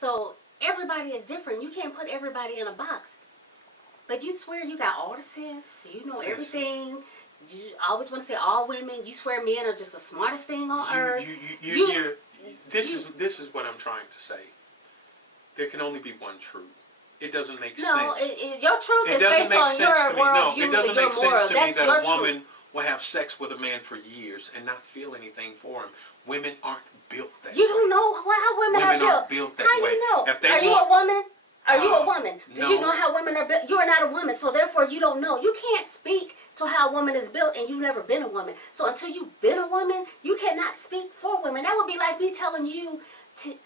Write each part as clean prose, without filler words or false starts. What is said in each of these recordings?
So everybody is different. You can't put everybody in a box. But you swear you got all the sense. You know everything. You always want to say all women. You swear men are just the smartest thing on earth. This is what I'm trying to say. There can only be one truth. It doesn't make sense. No, your truth is based on your worldviews and your morals. It doesn't make sense to me that a woman truth. will have sex with a man for years and not feel anything for him. Women aren't built that way. You don't know how women are built. Aren't built that way. How you know? If they are you a woman? Are you a woman? Do no. you know how women are built? You are not a woman, so therefore you don't know. You can't speak to how a woman is built, and you've never been a woman. So until you've been a woman, you cannot speak for women. That would be like me telling you,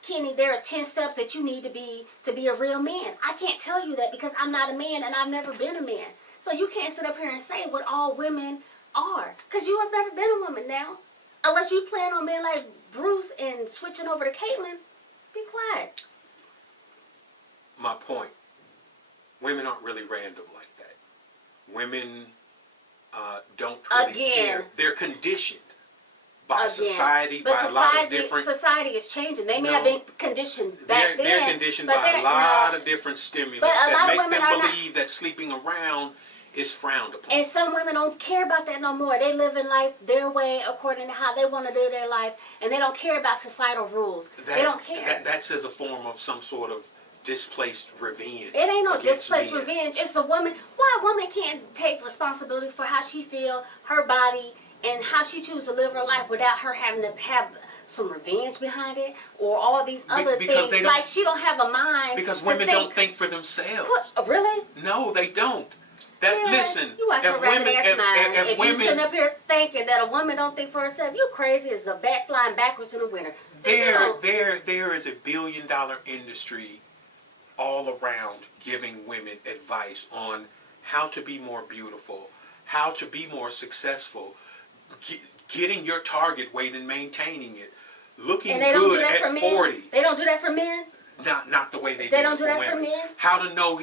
Kenny, there are 10 steps that you need to be a real man. I can't tell you that because I'm not a man and I've never been a man. So you can't sit up here and say what all women are, because you have never been a woman now. Unless you plan on being like Bruce and switching over to Caitlyn, be quiet. My point. Women aren't really random like that. Women don't really care. They're conditioned by society, by a lot of different... Society is changing. They may have been conditioned back then. They're conditioned by a lot of different stimulus that make them believe that sleeping around is frowned upon. And some women don't care about that no more. They live in life their way, according to how they want to live their life, and they don't care about societal rules. They don't care. That's as a form of some sort of displaced revenge. It ain't no displaced revenge. It's a woman. Why a woman can't take responsibility for how she feel, her body, and how she chooses to live her life without her having to have some revenge behind it or all these other things. Like she don't have a mind. Because women don't think for themselves. What, really? No, they don't. Listen, you watch your rabbit ass mind. If you sitting up here thinking that a woman don't think for herself, you crazy as a bat flying backwards in the winter. There is a billion-dollar industry all around giving women advice on how to be more beautiful, how to be more successful, getting your target weight and maintaining it, looking good at 40. They don't do that for men? Not the way they don't do that women. For men? How to know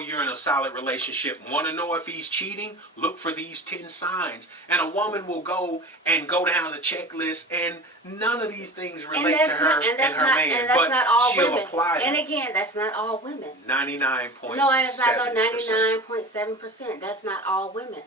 you're in a solid relationship. Want to know if he's cheating? Look for these 10 signs. And a woman will go down the checklist, and none of these things relate to her and her man. And that's not all she'll women. apply them. And again, that's not all women. 99.7%. No, it's not 99.7%. That's not all women.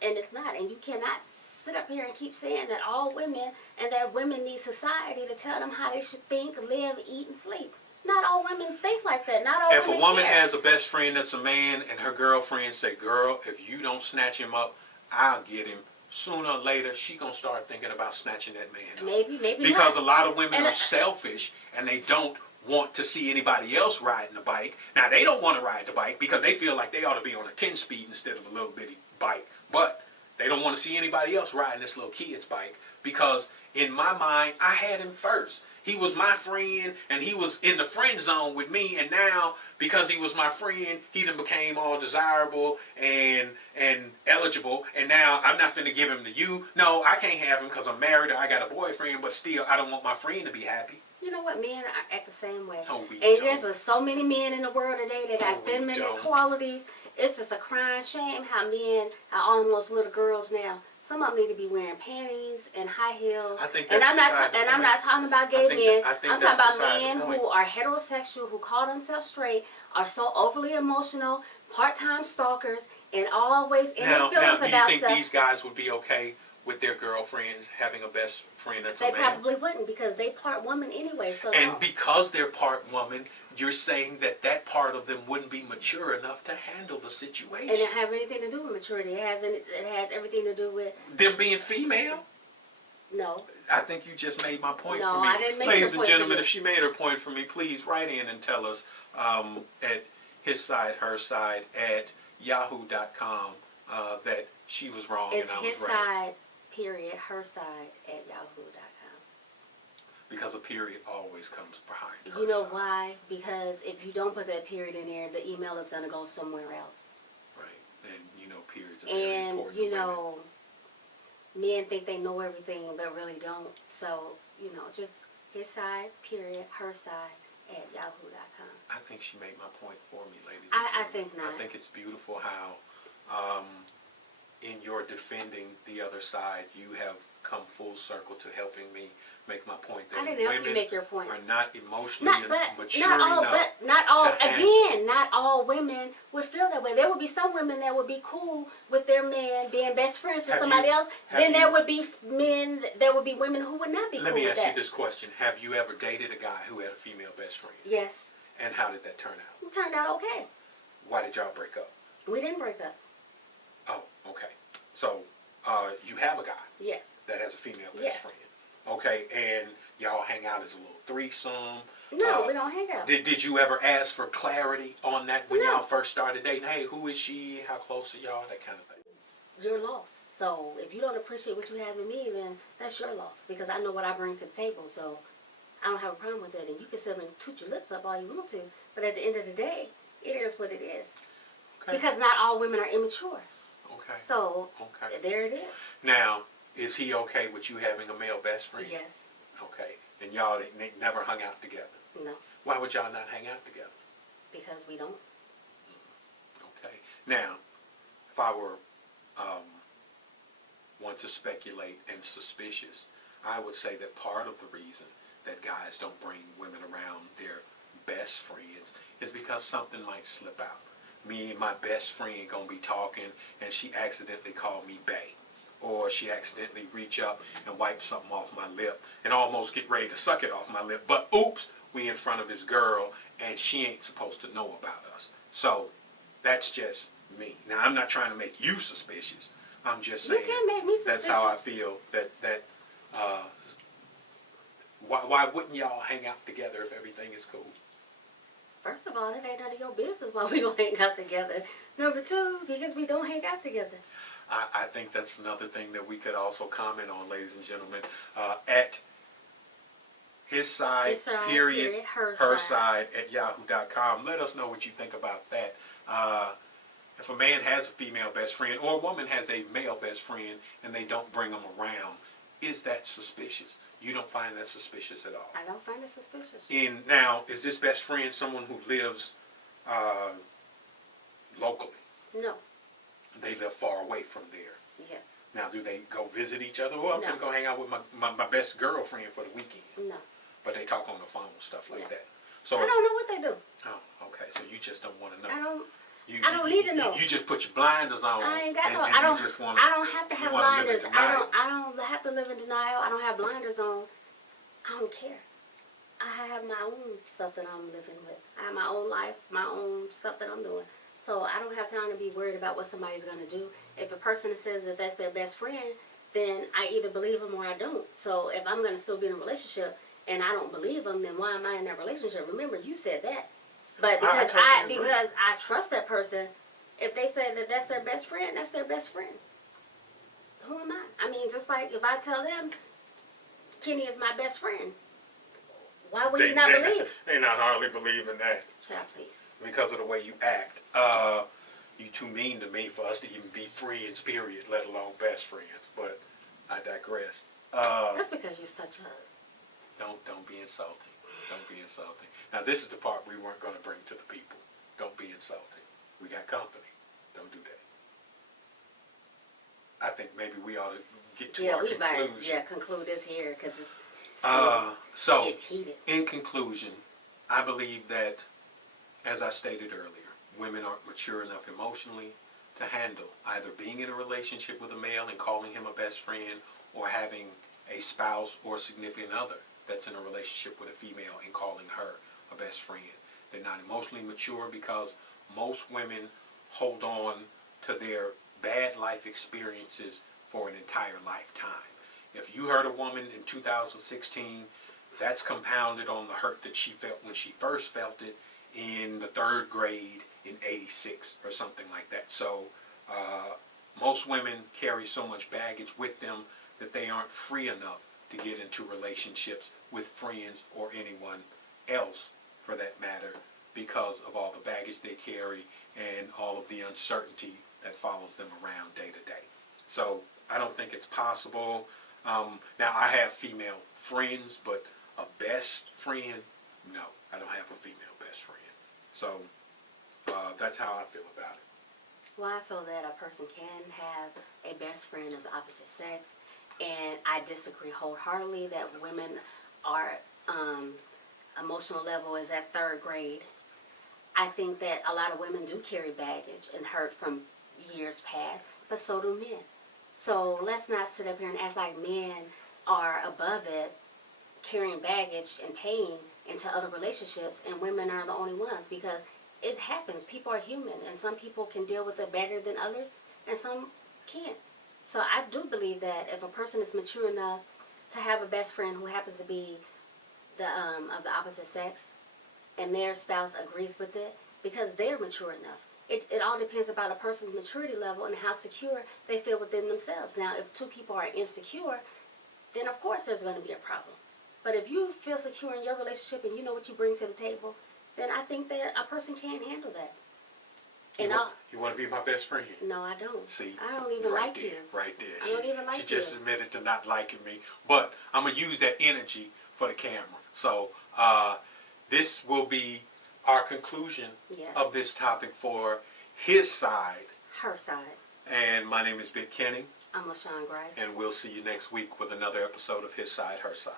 And it's not. And you cannot sit up here and keep saying that all women and that women need society to tell them how they should think, live, eat, and sleep. Not all women think like that. Not all women If a woman care. has a best friend that's a man and her girlfriend say, girl, if you don't snatch him up, I'll get him. Sooner or later, she going to start thinking about snatching that man up. Maybe because not. A lot of women are selfish and they don't want to see anybody else riding a bike. Now, they don't want to ride the bike because they feel like they ought to be on a 10-speed instead of a little bitty bike. But they don't want to see anybody else riding this little kid's bike because in my mind, I had him first. He was my friend and he was in the friend zone with me, and now because he was my friend, he then became all desirable and eligible, and now I'm not finna give him to you. No, I can't have him because I'm married or I got a boyfriend, but still I don't want my friend to be happy. You know what, men act the same way. No, we and don't. There's so many men in the world today that got feminine qualities. It's just a crying shame how men are almost little girls now. Some of them need to be wearing panties and high heels. I think and I'm not talking about gay men. I'm talking about men who are heterosexual, who call themselves straight, are so overly emotional, part-time stalkers, and always in their feelings about stuff. Now, do you think these guys would be okay with their girlfriends having a best friend that's a man? They probably wouldn't because they part woman anyway. So because they're part woman, you're saying that part of them wouldn't be mature enough to handle the situation. And it have anything to do with maturity. It has everything to do with them being female. No. I think you just made my point for me. No, I didn't make Ladies the and point gentlemen, for you. if she made her point for me, please write in and tell us at his side, her side at yahoo.com that she was wrong it's and I was right. It's his side, period, her side at yahoo.com. Because a period always comes behind her You know side. why? Because if you don't put that period in there, the email is going to go somewhere else. Right. And, periods are very important. And, men think they know everything, but really don't. So, just his side, period, her side at yahoo.com. I think she made my point for me, ladies and I gentlemen. think not. I think it's beautiful how in your defending the other side, you have come full circle to helping me make my point that I didn't help women you make your point. are not emotionally mature not all, enough. but not all. to handle. Again, not all women would feel that way. There would be some women that would be cool with their man being best friends with Have somebody you- else. have Then there you- would be men. There would be women who would not be Let cool me with ask that. you this question: have you ever dated a guy who had a female best friend? Yes, And how did that turn out? it turned out okay. Why did y'all break up? We didn't break up. Oh, okay. So you have a guy Yes. that has a female best Yes. friend. Okay, and y'all hang out as a little threesome. No, we don't hang out. Did you ever ask for clarity on that when No. y'all first started dating? Hey, who is she? How close are y'all? That kind of thing. Your loss. So if you don't appreciate what you have in me, then that's your loss. Because I know what I bring to the table. So I don't have a problem with that. And you can sit and toot your lips up all you want to. But at the end of the day, it is what it is. Okay. Because not all women are immature. Okay. So Okay. there it is. Now, is he okay with you having a male best friend? Yes. Okay. And y'all never hung out together. No. Why would y'all not hang out together? Because we don't. Okay. Now, if I were want to speculate and suspicious, I would say that part of the reason that guys don't bring women around their best friends is because something might slip out. Me and my best friend gonna be talking and she accidentally called me bae. Or she accidentally reach up and wipe something off my lip and almost get ready to suck it off my lip. But oops, we in front of his girl and she ain't supposed to know about us. So that's just me. Now I'm not trying to make you suspicious. I'm just saying You can't make me suspicious. that's how I feel that why wouldn't y'all hang out together if everything is cool? First of all, it ain't none of your business why we don't hang out together. Number two, because we don't hang out together. I think that's another thing that we could also comment on, ladies and gentlemen. At his side, period, her side at yahoo.com. Let us know what you think about that. If a man has a female best friend or a woman has a male best friend and they don't bring them around, is that suspicious? You don't find that suspicious at all? I don't find it suspicious. Now, is this best friend someone who lives locally? No. They live far away from there. Yes. Now, do they go visit each other? Well, I'm No. going to go hang out with my best girlfriend for the weekend. No. But they talk on the phone, stuff like No. that. So, I don't know what they do. Oh, okay. So you just don't want to know. I don't need to know. You just put your blinders on. I ain't got no. and I don't. You just wanna, I don't have to have you wanna live in blinders. I denial. don't have to live in denial. I don't have blinders on. I don't care. I have my own stuff that I'm living with. I have my own life, my own stuff that I'm doing. So I don't have time to be worried about what somebody's going to do. If a person says that that's their best friend, then I either believe them or I don't. So if I'm going to still be in a relationship and I don't believe them, then why am I in that relationship? Remember, you said that. But because I trust that person, if they say that that's their best friend, that's their best friend. Who am I? I mean, just like if I tell them Kenny is my best friend, why would you not believe? They not hardly believing that. Child, please. Because of the way you act. You too mean to me for us to even be friends, period, let alone best friends. But I digress. That's because you're such a... Don't be insulting. Don't be insulting. Now, this is the part we weren't going to bring to the people. Don't be insulting. We got company. Don't do that. I think maybe we ought to get to our conclusion. Conclude this here because it's so, get heated. In conclusion, I believe that, as I stated earlier, women aren't mature enough emotionally to handle either being in a relationship with a male and calling him a best friend or having a spouse or significant other that's in a relationship with a female and calling her a best friend. They're not emotionally mature because most women hold on to their bad life experiences for an entire lifetime. If you hurt a woman in 2016, that's compounded on the hurt that she felt when she first felt it in the 3rd grade in '86 or something like that. So most women carry so much baggage with them that they aren't free enough to get into relationships with friends or anyone else for that matter because of all the baggage they carry and all of the uncertainty that follows them around day to day. So I don't think it's possible. Now I have female friends, but a best friend, no, I don't have a female best friend. So that's how I feel about it. Well, I feel that a person can have a best friend of the opposite sex, and I disagree wholeheartedly that women are emotional level is at third grade. I think that a lot of women do carry baggage and hurt from years past, but so do men. So let's not sit up here and act like men are above it, carrying baggage and pain into other relationships, and women are the only ones, because it happens. People are human, and some people can deal with it better than others, and some can't. So I do believe that if a person is mature enough to have a best friend who happens to be the of the opposite sex, and their spouse agrees with it because they're mature enough. It all depends about a person's maturity level and how secure they feel within themselves. Now, if two people are insecure, then of course there's going to be a problem. But if you feel secure in your relationship and you know what you bring to the table, then I think that a person can't handle that. And You want to be my best friend? no, I don't. See, I don't even right like there, you. right there. I don't even like She just you. admitted to not liking me, but I'm gonna use that energy for the camera. So this will be our conclusion Yes. of this topic for his side. Her side. And my name is Big Kenny, I'm LaShawn Grice. and we'll see you next week with another episode of His Side, Her Side.